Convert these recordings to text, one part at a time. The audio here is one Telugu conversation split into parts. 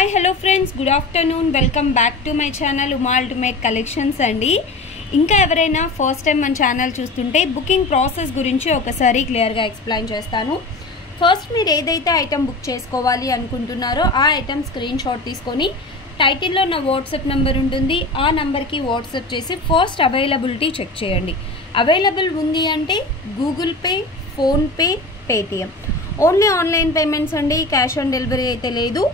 Hi hello friends, good afternoon. Welcome back to my channel Uma ultimate collections అండి. ఇంకా ఎవరైనా ఫస్ట్ టైం మన ఛానల్ చూస్తుంటే బుకింగ్ ప్రాసెస్ గురించి ఒకసారి క్లియర్గా ఎక్స్ప్లెయిన్ చేస్తాను. ఫస్ట్ మీరు ఏదైతే ఐటమ్ బుక్ చేసుకోవాలి అనుకుంటున్నారో ఆ ఐటమ్ స్క్రీన్ షాట్ తీసుకొని టైటిల్లో నా వాట్సాప్ నెంబర్ ఉంటుంది, ఆ నెంబర్కి వాట్సాప్ చేసి ఫస్ట్ అవైలబిలిటీ చెక్ చేయండి. అవైలబుల్ ఉంది అంటే Google Pay, PhonePe, Paytm only online payments అండి. క్యాష్ ఆన్ డెలివరీ అయితే లేదు.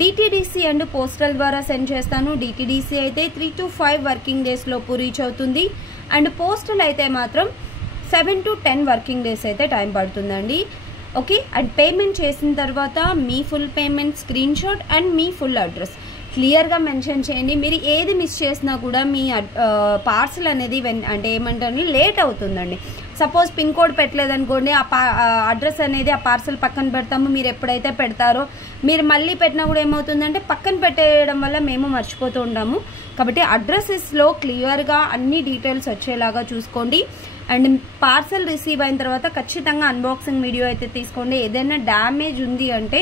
డిటిడిసి అండ్ పోస్టల్ ద్వారా సెండ్ చేస్తాను. డిటిడిసి అయితే 3 to 5 వర్కింగ్ డేస్లోపు రీచ్ అవుతుంది అండ్ పోస్టల్ అయితే మాత్రం 7 to 10 వర్కింగ్ డేస్ అయితే టైం పడుతుందండి. ఓకే, అండ్ పేమెంట్ చేసిన తర్వాత మీ full payment screenshot and మీ ఫుల్ అడ్రస్ క్లియర్గా మెన్షన్ చేయండి. మీరు ఏది మిస్ చేసినా కూడా మీ పార్సల్ అనేది అంటే ఏమంటారు లేట్ అవుతుందండి. సపోజ్ పిన్ కోడ్ పెట్టలేదనుకోండి, ఆ అడ్రస్ అనేది ఆ పార్సల్ పక్కన పెడతాము. మీరు ఎప్పుడైతే పెడతారో మీరు మళ్ళీ పెట్టినా కూడా ఏమవుతుందంటే పక్కన పెట్టేయడం వల్ల మేము మర్చిపోతూ ఉంటాము. కాబట్టి అడ్రసెస్లో క్లియర్గా అన్ని డీటెయిల్స్ వచ్చేలాగా చూసుకోండి. అండ్ పార్సల్ రిసీవ్ అయిన తర్వాత ఖచ్చితంగా అన్బాక్సింగ్ వీడియో అయితే తీసుకోండి. ఏదైనా డ్యామేజ్ ఉంది అంటే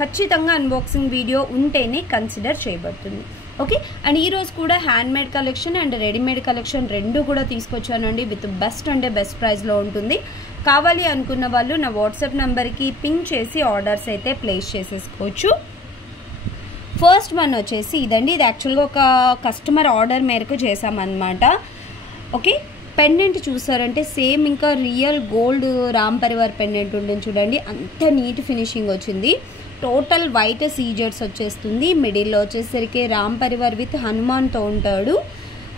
ఖచ్చితంగా అన్బాక్సింగ్ వీడియో ఉంటేనే కన్సిడర్ చేయబడుతుంది. ఓకే, అండ్ ఈరోజు కూడా handmade collection and readymade collection రెండు కూడా తీసుకొచ్చానండి. విత్ బెస్ట్ అంటే బెస్ట్ ప్రైస్లో ఉంటుంది. కావాలి అనుకున్న వాళ్ళు నా వాట్సాప్ నెంబర్కి పింక్ చేసి ఆర్డర్స్ అయితే ప్లేస్ చేసేసుకోవచ్చు. ఫస్ట్ వన్ వచ్చేసి ఇదండి. ఇది యాక్చువల్గా ఒక కస్టమర్ ఆర్డర్ మేరకు చేసామన్నమాట. ఓకే, పెండెంట్ చూసారంటే సేమ్ ఇంకా real gold Ram Parivar pendant ఉంటుంది చూడండి, అంత నీట్ ఫినిషింగ్ వచ్చింది. టోటల్ వైట్ సీజర్స్ వచ్చేస్తుంది. మిడిల్లో వచ్చేసరికి రామ్ పరివార్ విత్ హనుమాన్తో ఉంటాడు.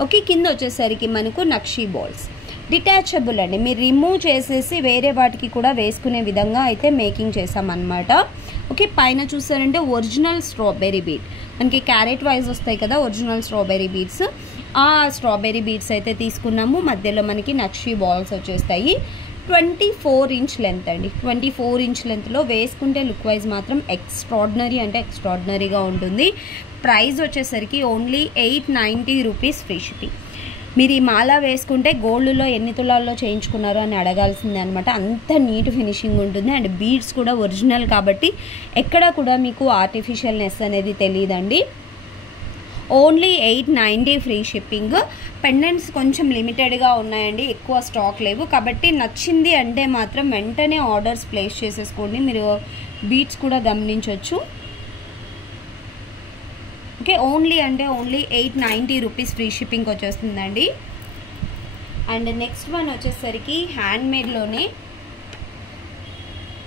ఓకే, కింద వచ్చేసరికి మనకు నక్షీ బాల్స్ డిటాచబుల్ అండి. మీరు రిమూవ్ చేసేసి వేరే వాటికి కూడా వేసుకునే విధంగా అయితే మేకింగ్ చేసామన్నమాట. ఓకే, పైన చూసారంటే ఒరిజినల్ స్ట్రాబెర్రీ బీడ్ మనకి క్యారెట్ వైజ్ వస్తాయి కదా ఒరిజినల్ స్ట్రాబెర్రీ బీడ్స్, ఆ స్ట్రాబెర్రీ బీడ్స్ అయితే తీసుకున్నాము. మధ్యలో మనకి నక్షీ బాల్స్ వచ్చేస్తాయి. 24 ఇంచ్ లెంత్ అండి. 24 ఇంచ్ లెంత్లో వేసుకుంటే లుక్ వైజ్ మాత్రం ఎక్స్ట్రాడినరీ అంటే ఎక్స్ట్రాడినరీగా ఉంటుంది. ప్రైస్ వచ్చేసరికి ఓన్లీ 890 రూపీస్ ఫ్రీ షిప్పింగ్. మీరు ఈ మాల వేసుకుంటే గోల్డ్లో ఎన్ని తులాల్లో చేయించుకున్నారు అని అడగాల్సిందే అనమాట. అంత నీట్ ఫినిషింగ్ ఉంటుంది అండ్ బీడ్స్ కూడా ఒరిజినల్ కాబట్టి ఎక్కడ కూడా మీకు ఆర్టిఫిషియల్నెస్ అనేది తెలియదండి. Only 890 free shipping. పెండెంట్స్ కొంచెం లిమిటెడ్గా ఉన్నాయండి, ఎక్కువ స్టాక్ లేవు. కాబట్టి నచ్చింది అంటే మాత్రం వెంటనే ఆర్డర్స్ ప్లేస్ చేసేసుకోండి. మీరు బీట్స్ కూడా గమనించవచ్చు. Okay, only 890 rupees free shipping వచ్చేస్తుందండి. అండ్ నెక్స్ట్ వన్ వచ్చేసరికి హ్యాండ్మేడ్లోనే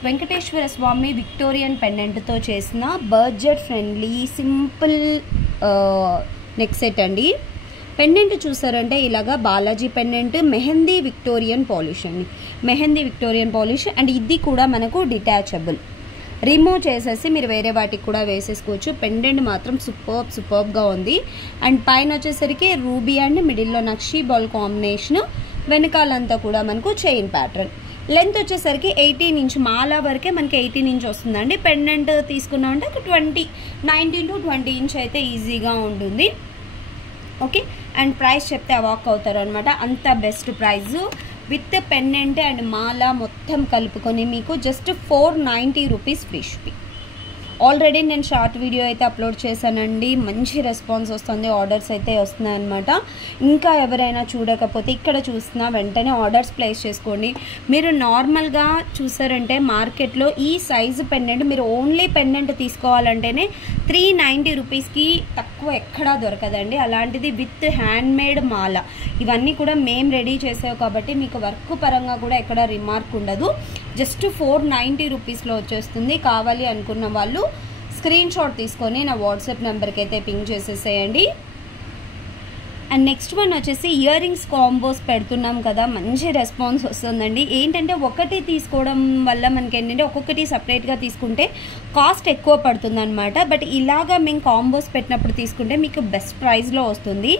వెంకటేశ్వర స్వామి విక్టోరియన్ పెండెంట్తో చేసిన budget friendly simple neck set అండి. పెండెంట్ చూసారంటే ఇలాగా Balaji pendant mehndi Victorian polish అండి. మెహందీ విక్టోరియన్ పాలిష్ అండ్ ఇది కూడా మనకు డిటాచబుల్. రిమూవ్ చేసేసి మీరు వేరే వాటికి కూడా వేసేసుకోవచ్చు. పెండెంట్ మాత్రం సూపర్గా ఉంది. అండ్ పైన వచ్చేసరికి రూబీ అండ్ మిడిల్లో నక్షీ బాల్ కాంబినేషన్, వెనకాలంతా కూడా మనకు చైన్ ప్యాటర్న్. లెంత్ వచ్చేసరికి 18 ఇంచ్ మాల వరకే మనకి 18 ఇంచ్ వస్తుందండి. పెండెంట్ తీసుకున్నామంటే ఒక 19 to 20 ఇంచ్ అయితే ఈజీగా ఉంటుంది. ఓకే, అండ్ ప్రైస్ చెప్తే అవాక్ అవుతారు అనమాట. అంత best price with pendant and మాల మొత్తం కలుపుకొని మీకు just 490 rupees free shipping. Already నేను షార్ట్ వీడియో అయితే అప్లోడ్ చేశానండి. మంచి రెస్పాన్స్ వస్తుంది, ఆర్డర్స్ అయితే వస్తున్నాయి అనమాట. ఇంకా ఎవరైనా చూడకపోతే ఇక్కడ చూసినా వెంటనే ఆర్డర్స్ ప్లేస్ చేసుకోండి. మీరు నార్మల్గా చూసారంటే మార్కెట్లో ఈ సైజు పెండెంట్ మీరు ఓన్లీ పెండెంట్ తీసుకోవాలంటేనే 390 రూపీస్కి తక్కువ ఎక్కడా దొరకదండి. అలాంటిది విత్ హ్యాండ్మేడ్ మాల ఇవన్నీ కూడా మేము రెడీ చేసావు కాబట్టి మీకు వర్క్ పరంగా కూడా ఎక్కడ రిమార్క్ ఉండదు. జస్ట్ 490 రూపీస్లో వచ్చేస్తుంది. కావాలి అనుకున్న వాళ్ళు స్క్రీన్ షాట్ తీసుకొని నా వాట్సాప్ నెంబర్కి అయితే పింక్ చేసేసేయండి. అండ్ నెక్స్ట్ వన్ వచ్చేసి ఇయర్ రింగ్స్ కాంబోస్ పెడుతున్నాం కదా, మంచి రెస్పాన్స్ వస్తుందండి. ఏంటంటే ఒకటి తీసుకోవడం వల్ల మనకి ఏంటంటే ఒక్కొక్కటి సపరేట్గా తీసుకుంటే కాస్ట్ ఎక్కువ పడుతుంది అనమాట. బట్ ఇలాగా మేము కాంబోస్ పెట్టినప్పుడు తీసుకుంటే మీకు బెస్ట్ ప్రైస్లో వస్తుంది.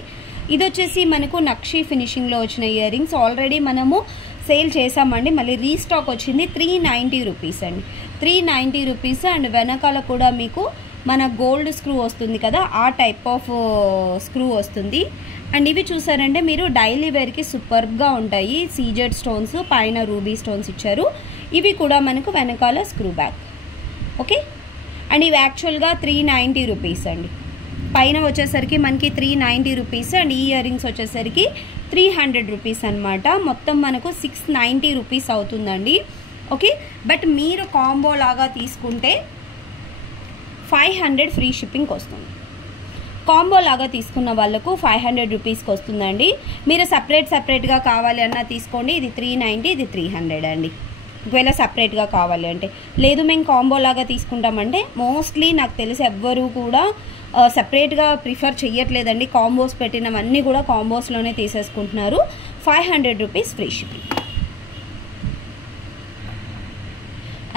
ఇది వచ్చేసి మనకు నక్షీ ఫినిషింగ్లో వచ్చిన ఇయర్ రింగ్స్ ఆల్రెడీ మనము సేల్ చేసామండి. మళ్ళీ రీస్టాక్ వచ్చింది. 390 రూపీస్ అండి. 390 రూపీస్ అండ్ వెనకాల కూడా మీకు మన గోల్డ్ స్క్రూ వస్తుంది కదా, ఆ టైప్ ఆఫ్ స్క్రూ వస్తుంది. అండ్ ఇవి చూసారంటే మీరు డైలీ వేర్కి సూపర్గా ఉంటాయి. సీజెడ్ స్టోన్స్ పైన రూబీ స్టోన్స్ ఇచ్చారు. ఇవి కూడా మనకు వెనకాల స్క్రూ బ్యాక్. ఓకే, అండ్ ఇవి యాక్చువల్గా 390 రూపీస్ అండి. పైన వచ్చేసరికి మనకి 390 రూపీస్ అండ్ ఈ ఇయర్ రింగ్స్ వచ్చేసరికి 300 రూపీస్ అనమాట. మొత్తం మనకు 690 రూపీస్ అవుతుందండి. ఓకే, బట్ మీరు కాంబో లాగా తీసుకుంటే 500 ఫ్రీ షిప్పింగ్కి వస్తుంది. కాంబో లాగా తీసుకున్న వాళ్ళకు 500 రూపీస్కి వస్తుందండి. మీరు సపరేట్గా కావాలి అన్నా తీసుకోండి. ఇది 390, ఇది 300 అండి. ఒకవేళ సపరేట్గా కావాలి అంటే. లేదు మేము కాంబో లాగా తీసుకుంటామంటే మోస్ట్లీ నాకు తెలిసి ఎవ్వరూ కూడా సపరేట్గా ప్రిఫర్ చెయ్యట్లేదండి. కాంబోస్ పెట్టినవన్నీ కూడా కాంబోస్లోనే తీసేసుకుంటున్నారు. 500 rupees free shipping.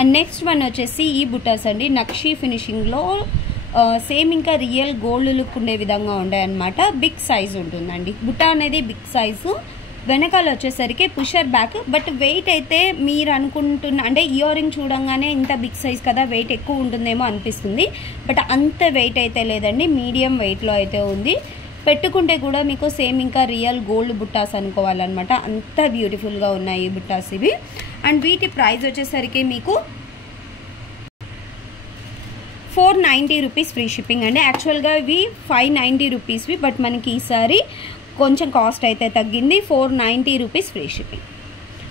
And next one వచ్చేసి ఈ బుట్టాస్ అండి. నక్షి ఫినిషింగ్లో సేమ్ ఇంకా రియల్ గోల్డ్ లుక్ ఉండే విధంగా ఉంటాయన్నమాట. బిగ్ సైజ్ ఉంటుందండి. బుట్ట అనేది బిగ్ సైజు. వెనకాల వచ్చేసరికి పుషర్ బ్యాక్. బట్ వెయిట్ అయితే మీరు అనుకుంటున్న అంటే ఇయర్ రింగ్ చూడంగానే ఇంత బిగ్ సైజ్ కదా వెయిట్ ఎక్కువ ఉంటుందేమో అనిపిస్తుంది. బట్ అంత వెయిట్ అయితే లేదండి, మీడియం వెయిట్లో అయితే ఉంది. పెట్టుకుంటే కూడా మీకు సేమ్ ఇంకా రియల్ గోల్డ్ బుట్టాస్ అనుకోవాలన్నమాట. అంత బ్యూటిఫుల్గా ఉన్నాయి ఈ బుట్టాస్ ఇవి. అండ్ వీటి ప్రైస్ వచ్చేసరికి మీకు 490 రూపీస్ ఫ్రీ షిప్పింగ్ అండి. యాక్చువల్గా ఇవి 590 రూపీస్వి, బట్ మనకి ఈసారి కొంచెం కాస్ట్ అయితే తగ్గింది. 490 రూపీస్ ఫ్రీ షిప్పింగ్.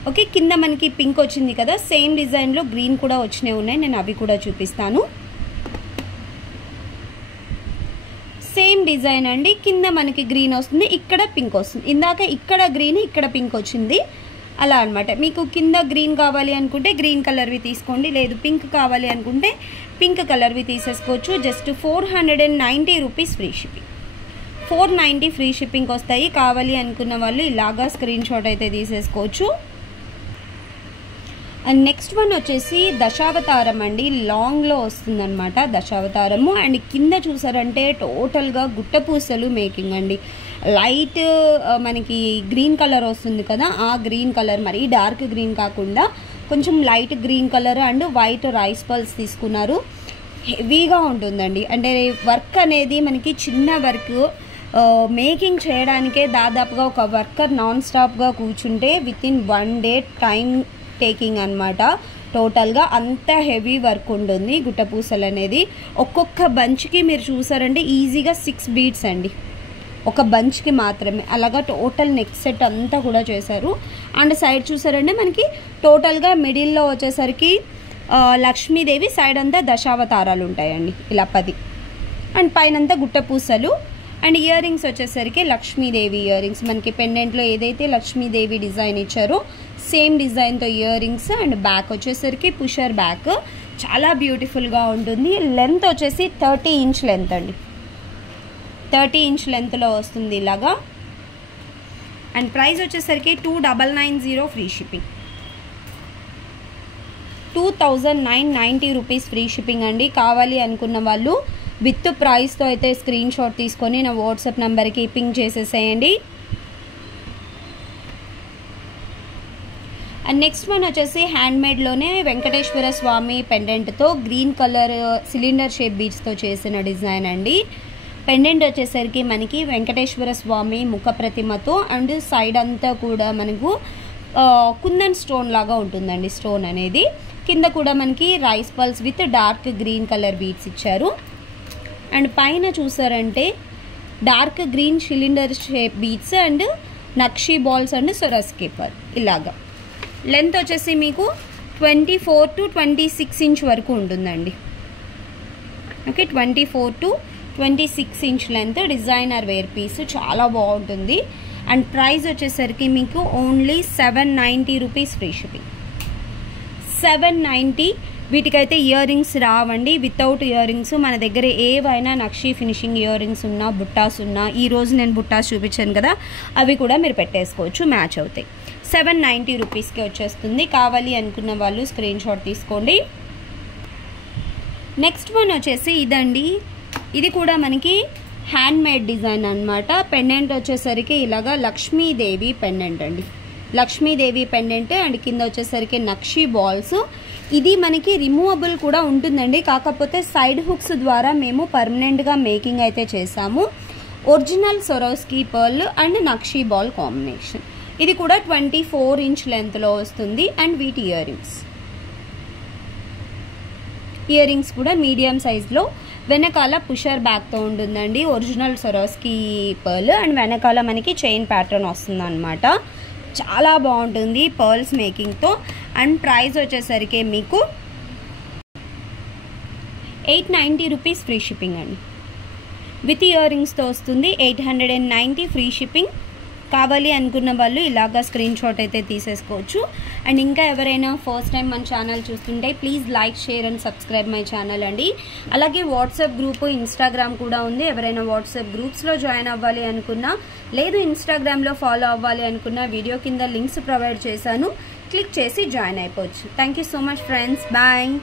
ఓకే, కింద మనకి పింక్ వచ్చింది కదా, సేమ్ డిజైన్లో గ్రీన్ కూడా వచ్చినాయి ఉన్నాయి. నేను అవి కూడా చూపిస్తాను. సేమ్ డిజైన్ అండి. కింద మనకి గ్రీన్ వస్తుంది, ఇక్కడ పింక్ వస్తుంది. ఇందాక ఇక్కడ గ్రీన్, ఇక్కడ పింక్ వచ్చింది. అలా అనమాట. మీకు కింద గ్రీన్ కావాలి అనుకుంటే గ్రీన్ కలర్వి తీసుకోండి. లేదు పింక్ కావాలి అనుకుంటే పింక్ కలర్వి తీసేసుకోవచ్చు. Just 490 rupees free shipping. 490 free shipping వస్తాయి. కావాలి అనుకున్న వాళ్ళు ఇలాగా స్క్రీన్ షాట్ అయితే తీసేసుకోవచ్చు. అండ్ నెక్స్ట్ వన్ వచ్చేసి దశావతారం అండి. లాంగ్లో వస్తుందన్నమాట దశావతారము. అండ్ కింద చూసారంటే టోటల్గా గుట్టపూసలు మేకింగ్ అండి. లైట్ మనకి గ్రీన్ కలర్ వస్తుంది కదా, ఆ గ్రీన్ కలర్, మరీ డార్క్ గ్రీన్ కాకుండా కొంచెం light green colour and white rice pearls తీసుకున్నారు. హెవీగా ఉంటుందండి. అంటే వర్క్ అనేది మనకి చిన్న వర్క్ మేకింగ్ చేయడానికే దాదాపుగా ఒక వర్కర్ నాన్ స్టాప్గా కూర్చుంటే వితిన్ 1 డే టైం టేకింగ్ అనమాట. టోటల్గా అంత హెవీ వర్క్ ఉంటుంది గుట్టపూసలు అనేది. ఒక్కొక్క బంచ్కి మీరు చూసారంటే ఈజీగా 6 బీడ్స్ అండి, ఒక బంచ్కి మాత్రమే. అలాగా టోటల్ నెక్ సెట్ అంతా కూడా చేశారు. అండ్ సైడ్ చూసారంటే మనకి టోటల్గా మిడిల్లో వచ్చేసరికి లక్ష్మీదేవి, సైడ్ అంతా దశావతారాలు ఉంటాయండి ఇలా 10. అండ్ పైనంతా గుట్టపూసలు. అండ్ ఇయర్ రింగ్స్ వచ్చేసరికి లక్ష్మీదేవి ఇయర్ రింగ్స్. మనకి పెండెంట్లో ఏదైతే లక్ష్మీదేవి డిజైన్ ఇచ్చారో సేమ్ డిజైన్తో ఇయర్ రింగ్స్. అండ్ బ్యాక్ వచ్చేసరికి పుషర్ బ్యాక్. చాలా బ్యూటిఫుల్గా ఉంటుంది. లెంత్ వచ్చేసి 30 ఇంచ్ లెంత్ అండి. 30 ఇంచ్ లెంత్లో వస్తుంది ఇలాగా. అండ్ ప్రైస్ వచ్చేసరికి 2990 free shipping. 2990 rupees free shipping అండి. కావాలి అనుకున్న వాళ్ళు విత్ ప్రైస్తో అయితే స్క్రీన్ షాట్ తీసుకొని నా వాట్సాప్ నెంబర్కి పింక్ చేసేసేయండి. అండ్ నెక్స్ట్ వన్ వచ్చేసి హ్యాండ్మేడ్లోనే వెంకటేశ్వర స్వామి పెండెంట్తో గ్రీన్ కలర్ సిలిండర్ షేప్ బీడ్స్తో చేసిన డిజైన్ అండి. పెండెంట్ వచ్చేసరికి మనకి వెంకటేశ్వర స్వామి ముఖ ప్రతిమతో అండ్ సైడ్ అంతా కూడా మనకు కుందన్ స్టోన్ లాగా ఉంటుందండి స్టోన్ అనేది. కింద కూడా మనకి rice pulse with dark green colour beads ఇచ్చారు. అండ్ పైన చూసారంటే dark green cylinder shape beads and నక్షి బాల్స్ అండ్ సొరస్ కేపర్ ఇలాగా. లెంత్ వచ్చేసి మీకు 24 to 26 ఇంచ్ వరకు ఉంటుందండి. Okay, 24 to 26 inch length. Designer wear piece చాలా బాగుంటుంది. అండ్ ప్రైస్ వచ్చేసరికి మీకు ఓన్లీ 790 రూపీస్ ఫ్రీ షిప్పింగ్. 790. వీటికైతే ఇయర్ రింగ్స్ రావండి. వితౌట్ ఇయర్ రింగ్స్ మన దగ్గర ఏవైనా నక్షి ఫినిషింగ్ ఇయర్ రింగ్స్ ఉన్నా, బుట్టాస్ ఉన్నా, ఈరోజు నేను బుట్టాస్ చూపించాను కదా, అవి కూడా మీరు పెట్టేసుకోవచ్చు, మ్యాచ్ అవుతాయి. 790 రూపీస్కి వచ్చేస్తుంది. కావాలి అనుకున్న వాళ్ళు స్క్రీన్ షాట్ తీసుకోండి. నెక్స్ట్ వన్ వచ్చేసి ఇదండి. ఇది కూడా మనకి హ్యాండ్మేడ్ డిజైన్ అనమాట. పెండెంట్ వచ్చేసరికి ఇలాగా లక్ష్మీదేవి పెండెంట్ అండి. లక్ష్మీదేవి పెండెంట్ అండ్ కింద వచ్చేసరికి నక్షి బాల్స్. ఇది మనకి రిమూవబుల్ కూడా ఉంటుందండి. కాకపోతే సైడ్ హుక్స్ ద్వారా మేము పర్మనెంట్గా మేకింగ్ అయితే చేసాము. Original Swarovski pearl and nakshi ball combination. ఇది కూడా 24 ఇంచ్ లెంత్లో వస్తుంది. అండ్ వీటి ఇయర్ రింగ్స్ ఇయర్ రింగ్స్ కూడా మీడియం సైజ్లో, వెనకాల పుషర్ బ్యాక్తో ఉంటుందండి. ఒరిజినల్ స్వరోస్కి పర్ల్ అండ్ వెనకాల మనకి చైన్ ప్యాటర్న్ వస్తుంది అనమాట. చాలా బాగుంటుంది పర్ల్స్ మేకింగ్తో. అండ్ ప్రైస్ వచ్చేసరికి మీకు 890 రూపీస్ ఫ్రీ షిప్పింగ్ అండి. విత్ ఇయర్ రింగ్స్తో వస్తుంది 890 ఫ్రీ షిప్పింగ్. కావాలి అనుకున్న వాళ్ళు ఇలాగా స్క్రీన్ షాట్ అయితే తీసేసుకోవచ్చు. అండ్ ఇంకా ఎవరైనా ఫస్ట్ టైం మన ఛానల్ చూస్తుంటే please like, share and subscribe my channel అండి. అలాగే వాట్సాప్ గ్రూప్, ఇన్స్టాగ్రామ్ కూడా ఉంది. ఎవరైనా వాట్సాప్ గ్రూప్స్లో జాయిన్ అవ్వాలి అనుకున్నా, లేదు ఇన్స్టాగ్రామ్లో ఫాలో అవ్వాలి అనుకున్నా వీడియో కింద లింక్స్ ప్రొవైడ్ చేశాను, క్లిక్ చేసి జాయిన్ అయిపోవచ్చు. Thank you so much friends, bye.